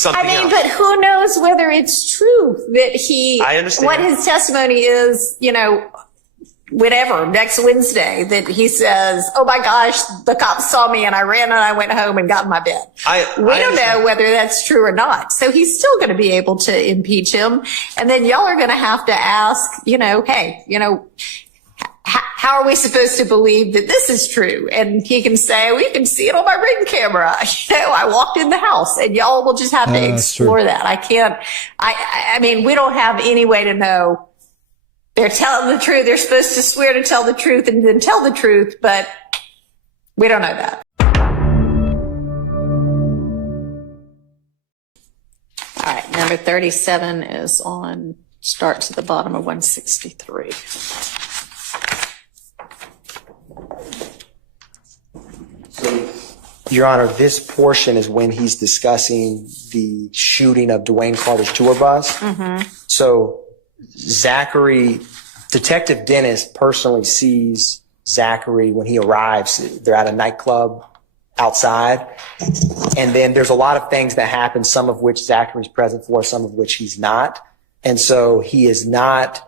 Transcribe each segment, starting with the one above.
something else. But who knows whether it's true that I understand. what his testimony is, whatever, next Wednesday, that he says, oh my gosh, the cops saw me and I ran and I went home and got in my bed. We don't know whether that's true or not. So he's still going to be able to impeach him. And then y'all are going to have to ask, hey, how are we supposed to believe that this is true? And he can say, well, you can see it on my Ring camera. I walked in the house, and y'all will just have to explore that. I can't, I mean, we don't have any way to know. They're telling the truth. They're supposed to swear to tell the truth and then tell the truth, but we don't know that. All right. Number 37 is on, starts at the bottom of 163. Your Honor, this portion is when he's discussing the shooting of Dwayne Carter's tour bus. Mm-hmm. So Zachary, Detective Dennis personally sees Zachary when he arrives. They're at a nightclub outside. And then there's a lot of things that happen, some of which Zachary's present for, some of which he's not. And so he is not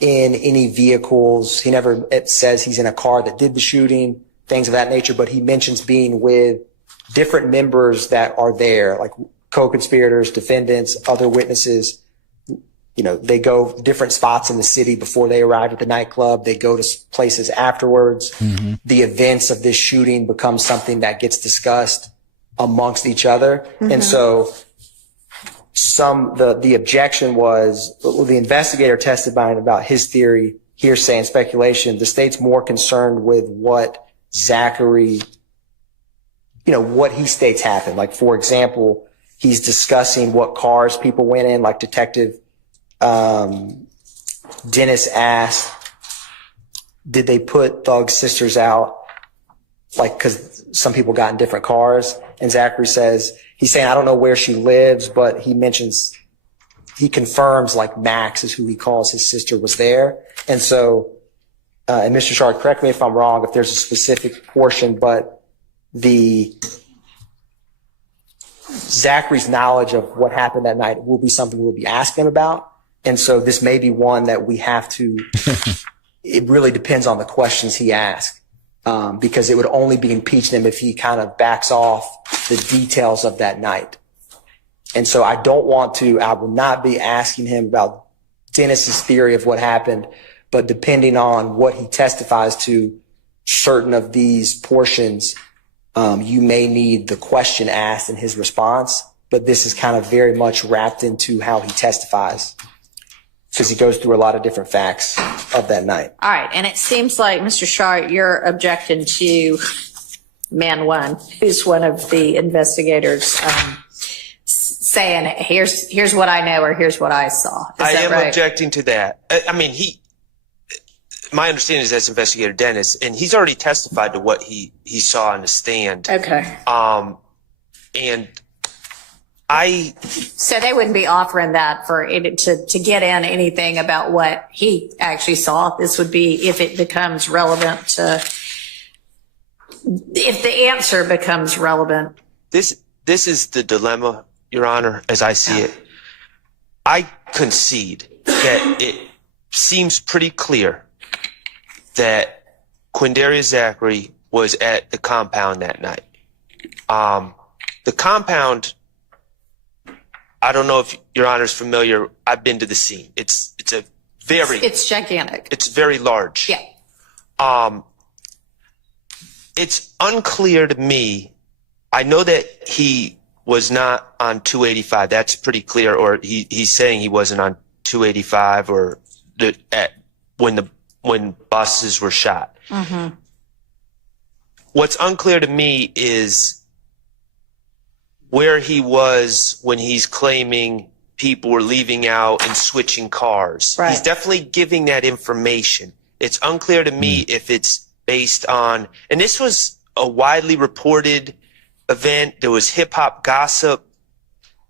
in any vehicles. He never says he's in a car that did the shooting, things of that nature, but he mentions being with different members that are there, like co-conspirators, defendants, other witnesses. They go different spots in the city before they arrive at the nightclub. They go to places afterwards. Mm-hmm. The events of this shooting become something that gets discussed amongst each other. Mm-hmm. And so the objection was, the investigator testifying about his theory, hearsay and speculation. The state's more concerned with what Zachary, what he states happened. Like, for example, he's discussing what cars people went in, like Detective Dennis asked, did they put Thug's sisters out? Like, cause some people got in different cars. And Zachary says, he's saying, I don't know where she lives, but he confirms like Max is who he calls his sister was there. And so, and Mr. Shard, correct me if I'm wrong, if there's a specific portion, but Zachary's knowledge of what happened that night will be something we'll be asking him about. And so this may be one that we have to, it really depends on the questions he asks, because it would only be impeaching him if he kind of backs off the details of that night. And so I will not be asking him about Dennis's theory of what happened, but depending on what he testifies to, certain of these portions, you may need the question asked and his response, but this is kind of very much wrapped into how he testifies, because he goes through a lot of different facts of that night. All right. And it seems like, Mr. Shard, you're objecting to Man One, who's one of the investigators, saying, here's what I know, or here's what I saw. I am objecting to that. I mean, my understanding is that's Investigator Dennis, and he's already testified to what he saw on the stand. Okay. So they wouldn't be offering that to get in anything about what he actually saw. This would be if it becomes relevant if the answer becomes relevant. This is the dilemma, Your Honor, as I see it. I concede that it seems pretty clear that Quindarius Zachary was at the compound that night. The compound, I don't know if Your Honor is familiar. I've been to the scene. It's gigantic. It's very large. Yeah. It's unclear to me. I know that he was not on 285. That's pretty clear. Or he's saying he wasn't on 285 or when buses were shot. Mm-hmm. What's unclear to me is where he was when he's claiming people were leaving out and switching cars. Right. He's definitely giving that information. It's unclear to me if it's based on, and this was a widely reported event. There was hip hop gossip,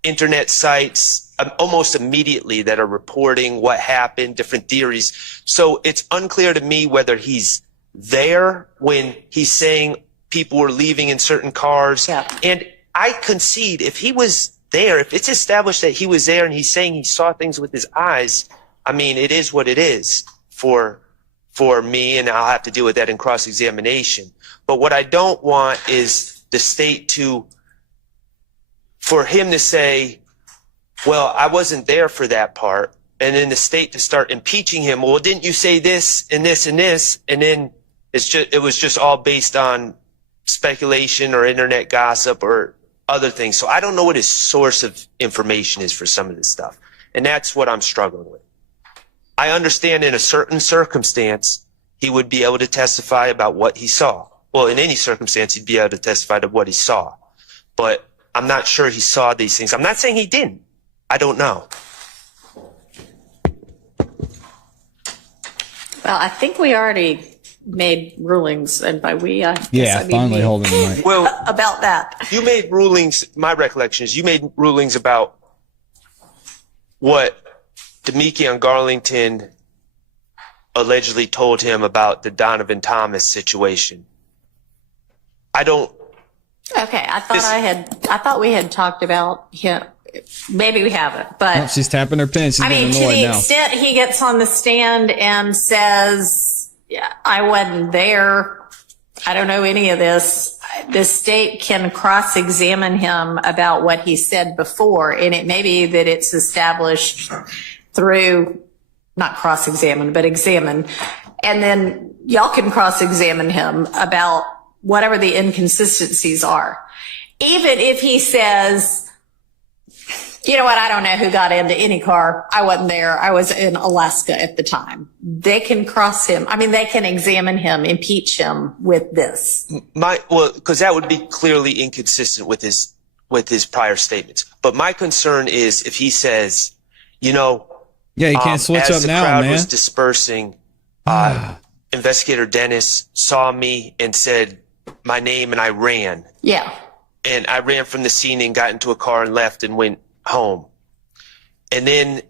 internet sites almost immediately that are reporting what happened, different theories. So it's unclear to me whether he's there when he's saying people were leaving in certain cars. Yeah. And I concede if he was there, if it's established that he was there and he's saying he saw things with his eyes, I mean, it is what it is for me, and I'll have to deal with that in cross-examination. But what I don't want is the state for him to say, well, I wasn't there for that part, and then the state to start impeaching him. Well, didn't you say this and this and this? And then it was just all based on speculation or internet gossip or other things. So I don't know what his source of information is for some of this stuff. And that's what I'm struggling with. I understand in a certain circumstance, he would be able to testify about what he saw. Well, in any circumstance, he'd be able to testify to what he saw. But I'm not sure he saw these things. I'm not saying he didn't. I don't know. Well, I think we already made rulings, and by we, I guess Yeah, I mean finally me, holding the mic. Well, about that. you made rulings, my recollection is you made rulings about what Demekion Garlington allegedly told him about the Donovan Thomas situation. I don't. Okay, I thought we had talked about him. Maybe we haven't, but Oh, she's tapping her pen. She's I mean, getting to annoyed the now. extent he gets on the stand and says, yeah, I wasn't there, I don't know any of this, the state can cross-examine him about what he said before, and it may be that it's established through, not cross-examine, but examine, and then y'all can cross-examine him about whatever the inconsistencies are. Even if he says, you know what, I don't know who got into any car. I wasn't there. I was in Alaska at the time. They can cross him. I mean, they can examine him, impeach him with this. Because that would be clearly inconsistent with his prior statements. But my concern is if he says, you know, Yeah, you can't switch as up the now, crowd man. was dispersing, Investigator Dennis saw me and said my name, and I ran. Yeah. And I ran from the scene and got into a car and left and went home. And then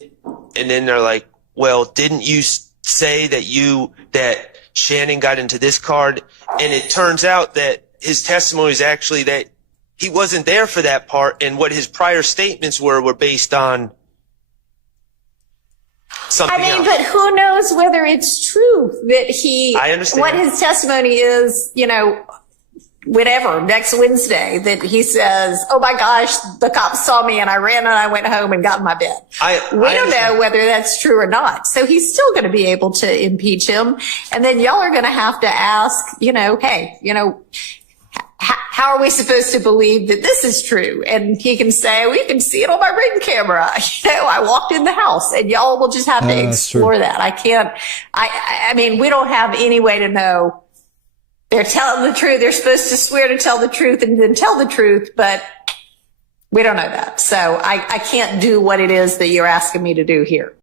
they're like, well, didn't you say that Shannon got into this car? And it turns out that his testimony is actually that he wasn't there for that part, and what his prior statements were based on something else. But who knows whether it's true that I understand. what his testimony is, you know, whatever, next Wednesday, that he says, oh my gosh, the cops saw me and I ran and I went home and got in my bed. We don't know whether that's true or not. So he's still going to be able to impeach him. And then y'all are going to have to ask, you know, hey, you know, how are we supposed to believe that this is true? And he can say, well, you can see it on my Ring camera. You know, I walked in the house, and y'all will just have to explore that. I mean, we don't have any way to know. They're telling the truth. They're supposed to swear to tell the truth and then tell the truth, but we don't know that. So I can't do what it is that you're asking me to do here.